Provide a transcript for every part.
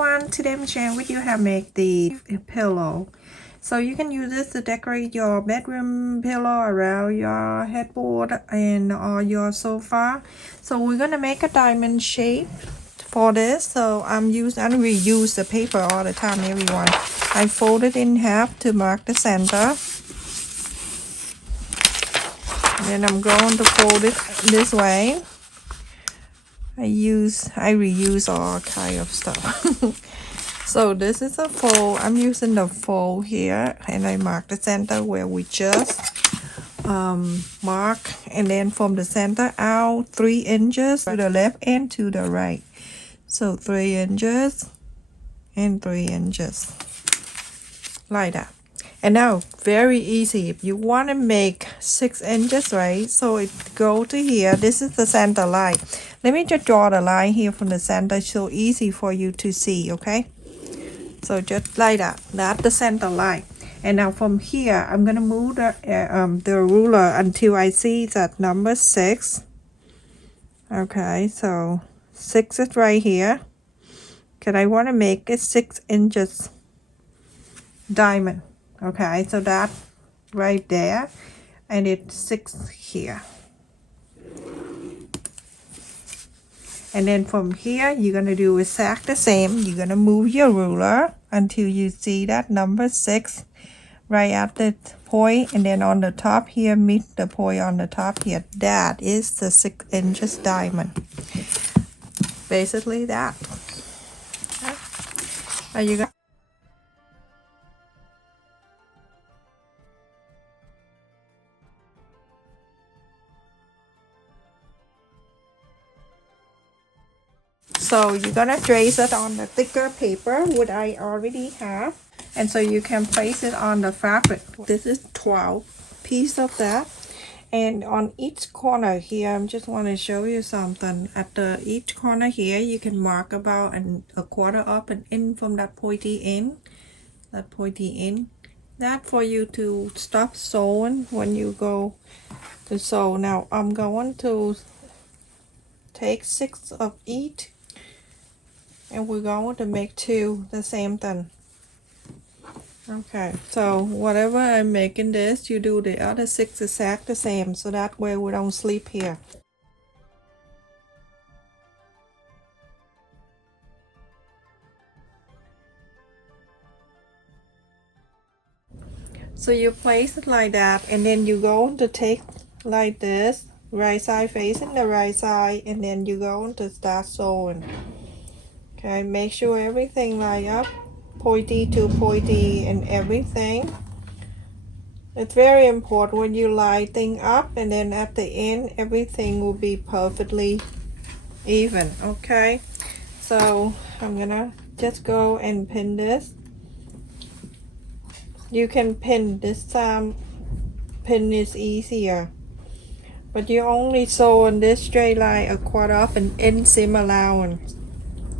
everyone, today I'm sharing with you how to make the pillow. So you can use this to decorate your bedroom pillow around your headboard and or your sofa. So we're gonna make a diamond shape for this. So I reuse the paper all the time, everyone. I fold it in half to mark the center. Then I'm going to fold it this way. I reuse all kind of stuff. So this is a fold. I'm using the fold here, and I mark the center where we just mark, and then from the center out 3 inches to the left and to the right. So 3 inches and 3 inches like that. And now very easy, if you want to make 6 inches, right? So it go to here. This is the center line. Let me just draw the line here from the center, so easy for you to see. Okay, so just like that, that's the center line. And now from here I'm gonna move the ruler until I see that number 6. Okay, so 6 is right here, because I want to make it 6 inches diamond. Okay, so that right there, and it's 6 here. And then from here you're gonna do exactly the same. You're gonna move your ruler until you see that number 6 right at the point, and then on the top here, meet the point on the top here. That is the 6 inches diamond. Basically that. Are you guys? So you're gonna trace it on the thicker paper, what I already have, and so you can place it on the fabric. This is 12 piece of that, and on each corner here, I just want to show you something. At each corner here, you can mark about a quarter up and in from that pointy end. That for you to stop sewing when you go to sew. Now I'm going to take 6 of each, and we're going to make 2 the same thing. Okay, so whatever I'm making this, you do the other 6 exact the same, so that way we don't sleep here. So you place it like that, and then you're going to take like this, right side facing the right side, and then you're going to start sewing. Okay, make sure everything line up, pointy to pointy and everything. It's very important when you line things up, and then at the end everything will be perfectly even. Okay, so I'm gonna just go and pin this. You can pin this time, pin is easier, but you only sew on this straight line a quarter up and end seam allowance.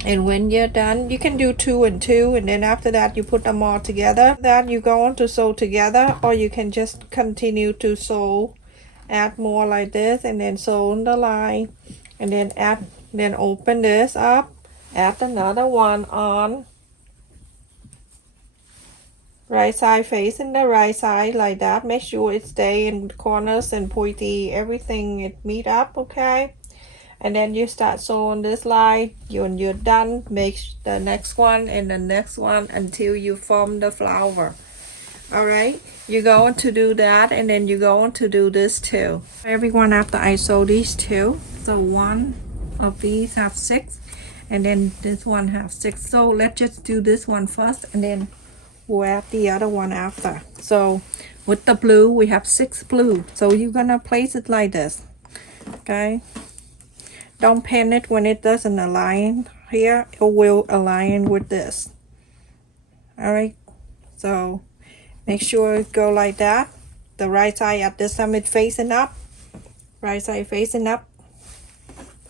And when you're done, you can do 2 and 2, and then after that you put them all together. That you go on to sew together, or you can just continue to sew, add more like this, and then sew on the line, and then then open this up, add another one on, right side facing the right side like that. Make sure it stay in corners and pointy, everything it meet up. Okay, and then you start sewing this line. When you're done, make the next one and the next one until you form the flower. All right, you're going to do that, and then you're going to do this too. Everyone, after I sew these 2, so one of these have 6, and then this one have 6. So let's just do this one first, and then we'll add the other one after. So with the blue, we have 6 blue. So you're gonna place it like this. Okay, don't pin it when it doesn't align here. It will align with this. All right, so make sure it go like that. The right side at this time it's facing up, right side facing up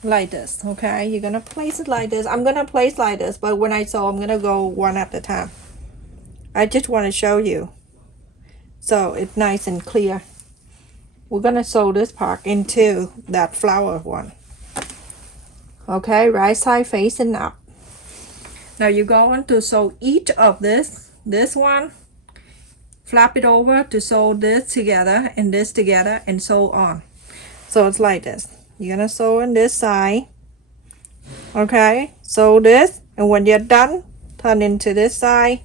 like this. Okay, you're gonna place it like this. I'm gonna place like this, but when I sew, I'm gonna go one at a time. I just want to show you so it's nice and clear. We're gonna sew this part into that flower one. Okay, right side facing up. Now you're going to sew each of this one, flap it over to sew this together and sew on. So it's like this. You're gonna sew on this side, okay, sew this, and when you're done, turn into this side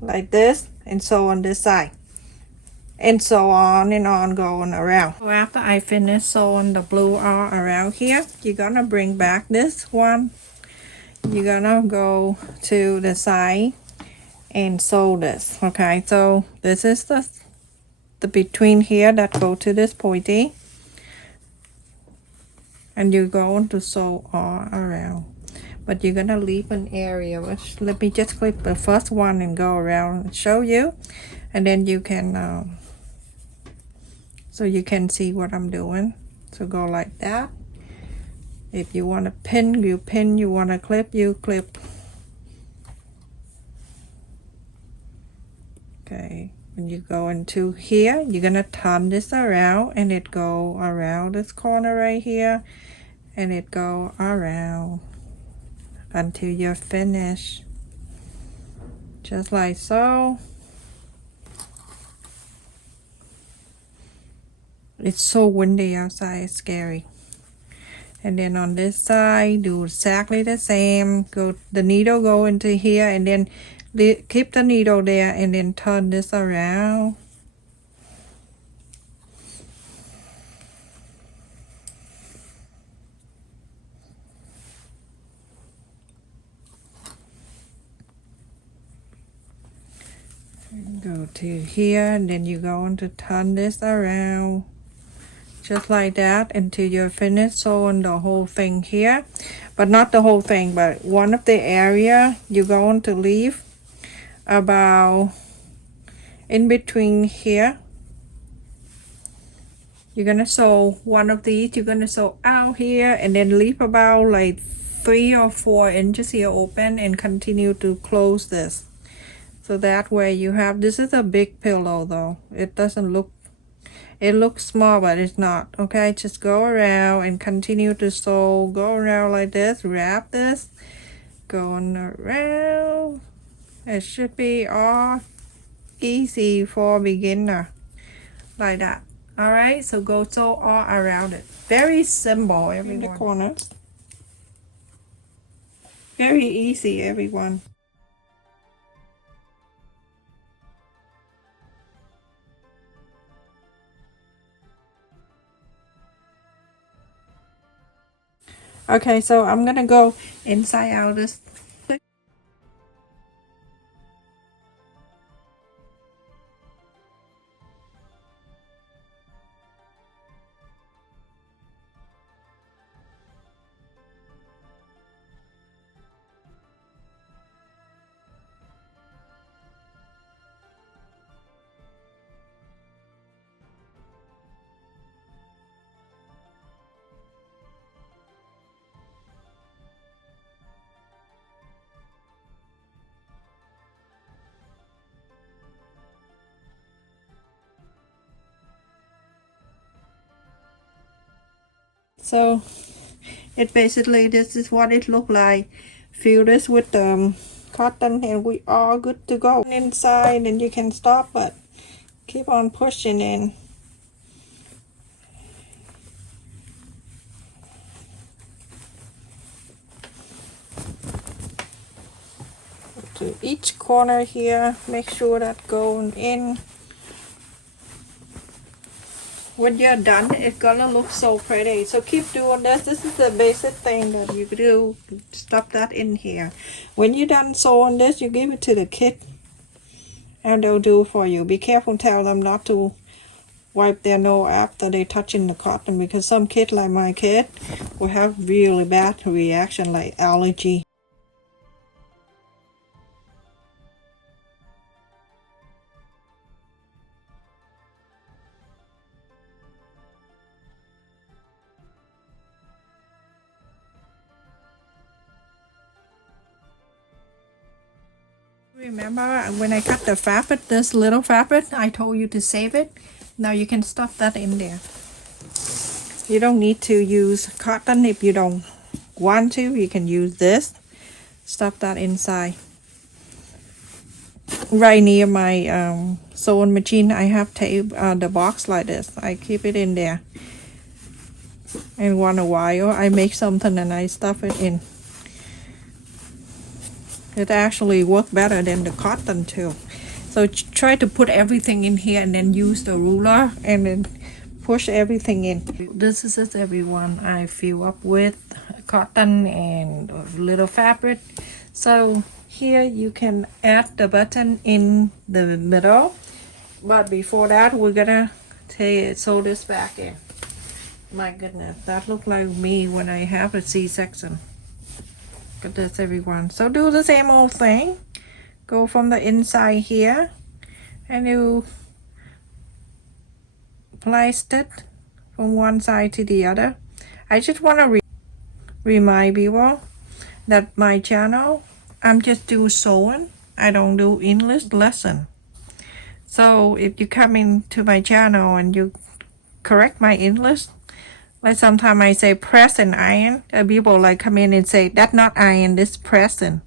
like this and sew on this side, and so on and on, going around. So after I finish sewing the blue all around here, you're gonna bring back this one. You're gonna go to the side and sew this. Okay, so this is the between here that go to this pointy, and you're going to sew all around, but you're gonna leave an area, which let me just clip the first one and go around and show you, and then you can so you can see what I'm doing. So go like that. If you want to pin, you pin. You want to clip, you clip. Okay, when you go into here, you're gonna turn this around, and it go around this corner right here, and it go around until you're finished, just like so. It's so windy outside, it's scary. And then on this side, do exactly the same. Go the needle go into here, and then keep the needle there, and then turn this around. Go to here, and then you're going to turn this around just like that until you're finished sewing the whole thing here, but not the whole thing, but one of the area you're going to leave about in between here. You're gonna sew one of these, you're gonna sew out here, and then leave about like 3 or 4 inches here open, and continue to close this. So that way you have, this is a big pillow though, it doesn't look, it looks small, but it's not. Okay, just go around and continue to sew. Go around like this, wrap this, going around. It should be all easy for a beginner, like that. All right, so go sew all around it. Very simple, everyone. In the corners. Very easy, everyone. Okay, so I'm gonna go inside out this. So it basically, this is what it look like. Fill this with cotton, and we are good to go. Inside, and you can stop, but keep on pushing in. To each corner here, make sure that going in. When you're done, it's gonna look so pretty. So keep doing this. This is the basic thing that you do. Stuff that in here. When you're done sewing this, you give it to the kid, and they'll do it for you. Be careful, tell them not to wipe their nose after they touching the cotton, because some kids, like my kid, will have really bad reaction like allergy. Remember when I cut the fabric, this little fabric, I told you to save it. Now you can stuff that in there. You don't need to use cotton if you don't want to. You can use this. stuff that inside. Right near my sewing machine, I have tape the box like this. I keep it in there. And once in a while, I make something and I stuff it in. It actually works better than the cotton too. So try to put everything in here and then use the ruler and then push everything in. This is it, everyone. I fill up with cotton and a little fabric. So here you can add the button in the middle. But before that, we're gonna sew this back in. My goodness, that looked like me when I have a C-section. Look at this, everyone. So do the same old thing. Go from the inside here and you place it from one side to the other. I just want to remind people that my channel, I'm just do sewing. I don't do English lesson. So if you come into my channel and you correct my English, like sometimes I say press and iron, people like come in and say that's not iron, this pressing.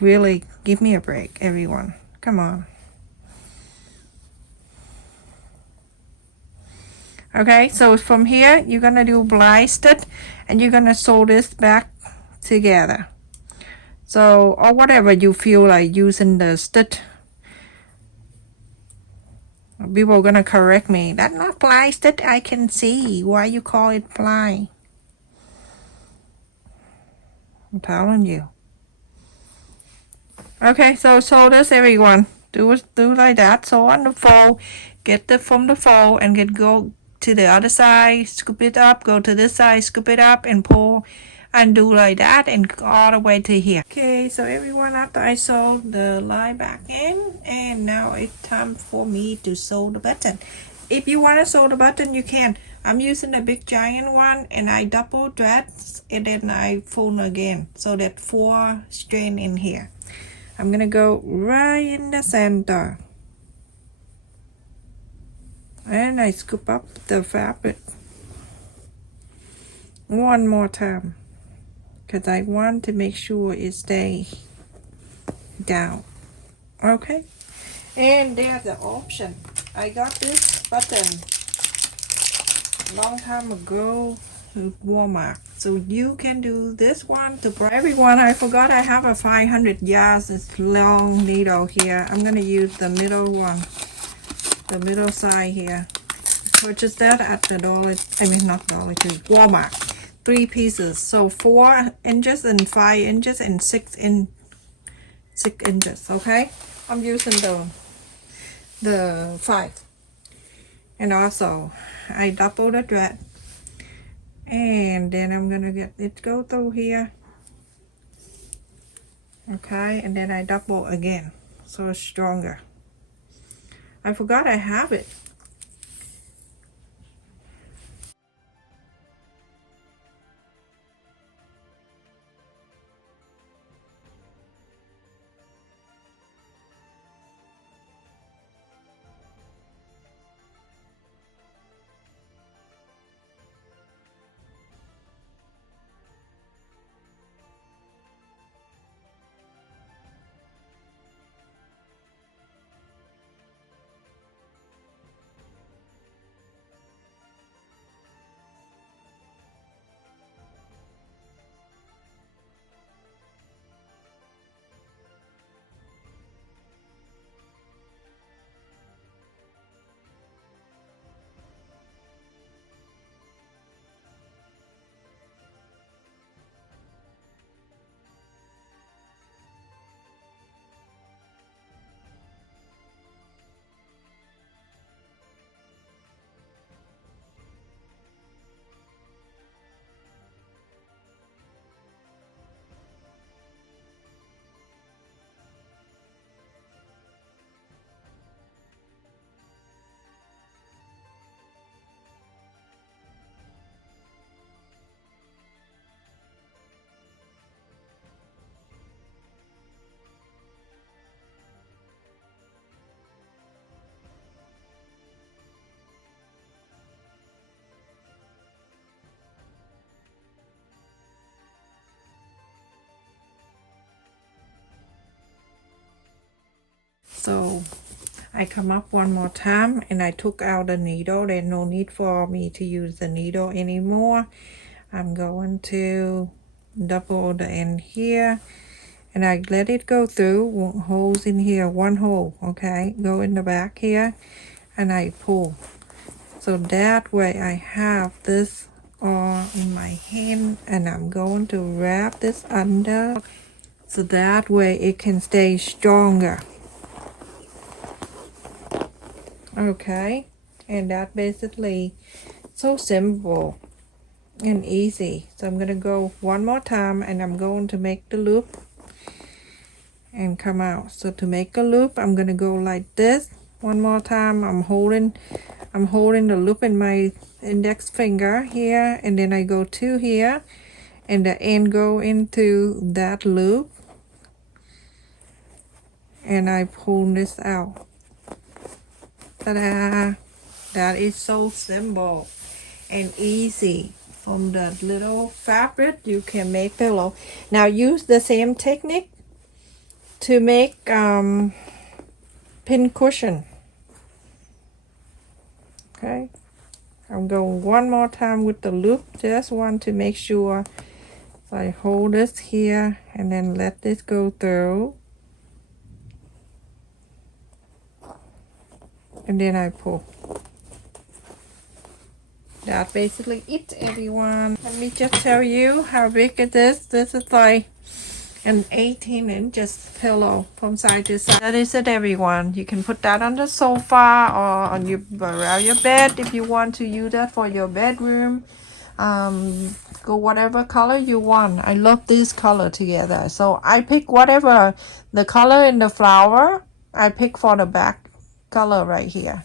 Really, give me a break, everyone. Come on. Okay, so from here you're gonna do Bracelet and you're gonna sew this back together. So, or whatever you feel like using the stitch. People are gonna correct me. That's not ply stitch, I can see. Why you call it ply? I'm telling you. Okay, so sew this, everyone. Do like that. Sew on the fold. Get it from the fold and go to the other side. Scoop it up. Go to this side. Scoop it up and pull and do like that and go all the way to here. Okay, so everyone, after I sewed the line back in, and now it's time for me to sew the button. If you want to sew the button, you can. I'm using the big giant one and I double thread and then I fold again, so that 4 strain in here. I'm gonna go right in the center and I scoop up the fabric one more time because I want to make sure it stays down. Okay, and there's the option. I got this button long time ago at Walmart, so you can do this one to everyone. I forgot I have a 500 yards. It's long needle here. I'm gonna use the middle one, the middle side here. Purchased that at the Dollar, I mean not Dollar Tree, Walmart. 3 pieces, so 4 inches and 5 inches and 6 inches. Okay, I'm using the 5, and also I double the thread, and then I'm gonna get it go through here. Okay, and then I double again so it's stronger. I forgot I have it. So I come up one more time and I took out the needle. There's no need for me to use the needle anymore. I'm going to double the end here and I let it go through. Holes in here, one hole, okay, go in the back here and I pull. So that way I have this all in my hand and I'm going to wrap this under so that way it can stay stronger. Okay, and that basically so simple and easy. So I'm gonna go one more time and I'm going to make the loop and come out. So to make a loop I'm gonna go like this one more time. I'm holding the loop in my index finger here and then I go to here and the end go into that loop and I pull this out. Ta-da! That is so simple and easy. From the little fabric you can make pillow. Now use the same technique to make pin cushion. Okay, I'm going one more time with the loop. Just want to make sure. So I hold this here and then let this go through. And then I pull. That's basically it, everyone. Let me just tell you how big it is. This is like an 18 inches pillow from side to side. That is it, everyone. You can put that on the sofa or on your around your bed if you want to use that for your bedroom. Go whatever color you want. I love this color together, so I pick whatever the color in the flower. I pick for the back color right here.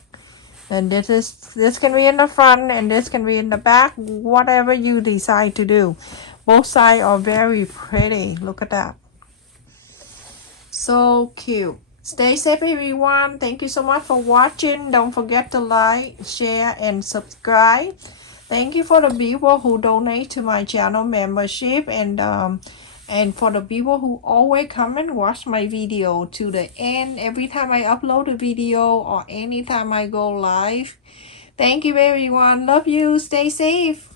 And this can be in the front and this can be in the back, whatever you decide to do. Both sides are very pretty. Look at that. So cute. Stay safe, everyone. Thank you so much for watching. Don't forget to like, share, and subscribe. Thank you for the people who donate to my channel membership and for the people who always come and watch my video to the end every time I upload a video or anytime I go live. Thank you, everyone. Love you. Stay safe.